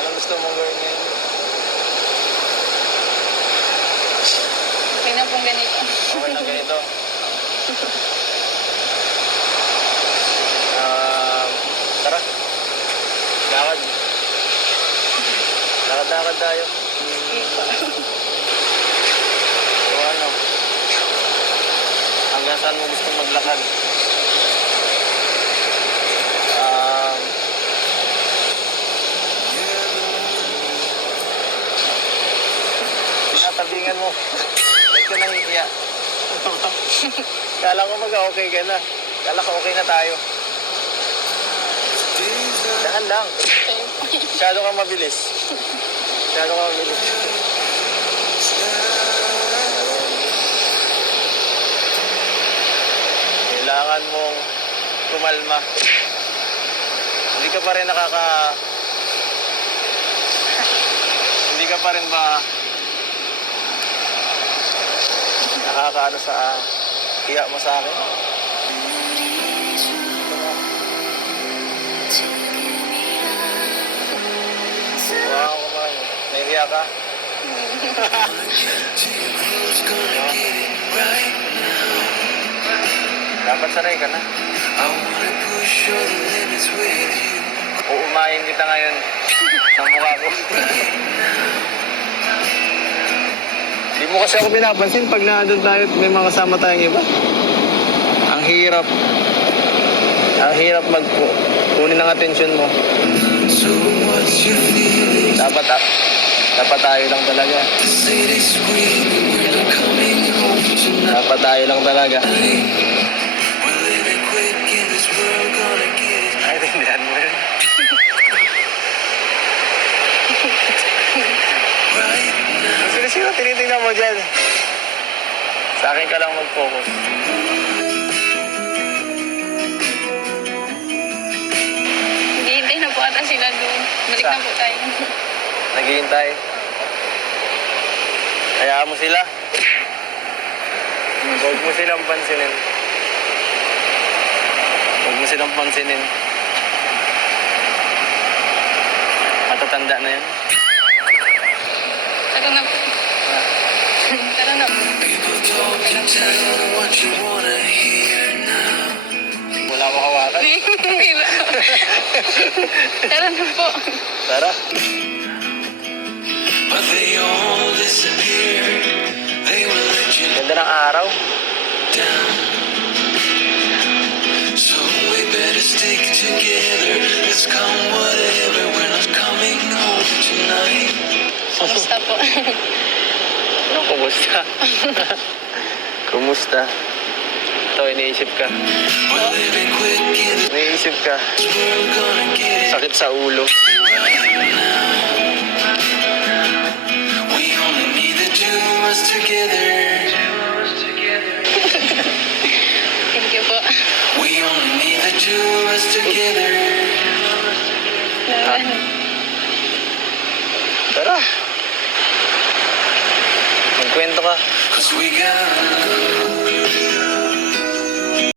Anong gusto mong gawin ngayon? Okay na pong ganito. Okay lang ganito. Tara. Lakad. Lakad-lakad tayo. Sige po. O ano? Hanggang saan mo gusto maglakad? Tinatabingan mo. Ba't ka nahihiya? Kala ko mag-okay ka na. Kala ko okay na tayo. Dahan lang. Masyado kang mabilis. Masyado kang mabilis. Kailangan mong kumalma. Hindi ka pa rin Hindi ka pa rin ba nakakaano sa hiya mo sa akin? Wow, kumain. Nahihiya ka? Dapat sanay ka na. Uumayin kita ngayon sa mukha ko. Di mo kasi ako pinapansin pag naandun tayo at may mga kasama tayong iba. Ang hirap. Ang hirap kunin ang atensyon mo. Dapat tayo lang talaga. Dapat tayo lang talaga. Ay, tindihan mo yun. Sino tinitingnan mo dyan? Sa akin ka lang mag-focus. Hintay na po ata sila doon. Balik na po tayo. Naghihintay. Hayaan mo sila. Huwag mo silang pansinin. Huwag mo silang pansinin. Matatanda na yan. Tara na po. Tara na po. Wala mo hawakan. Hindi ba? Tara na po. Tara. Ganda ng araw. Kumusta po? Ano, kumusta? Kumusta? Ito, iniisip ka. Iniisip ka. Sakit sa ulo. Thank you po. Tara. Magkwento ka.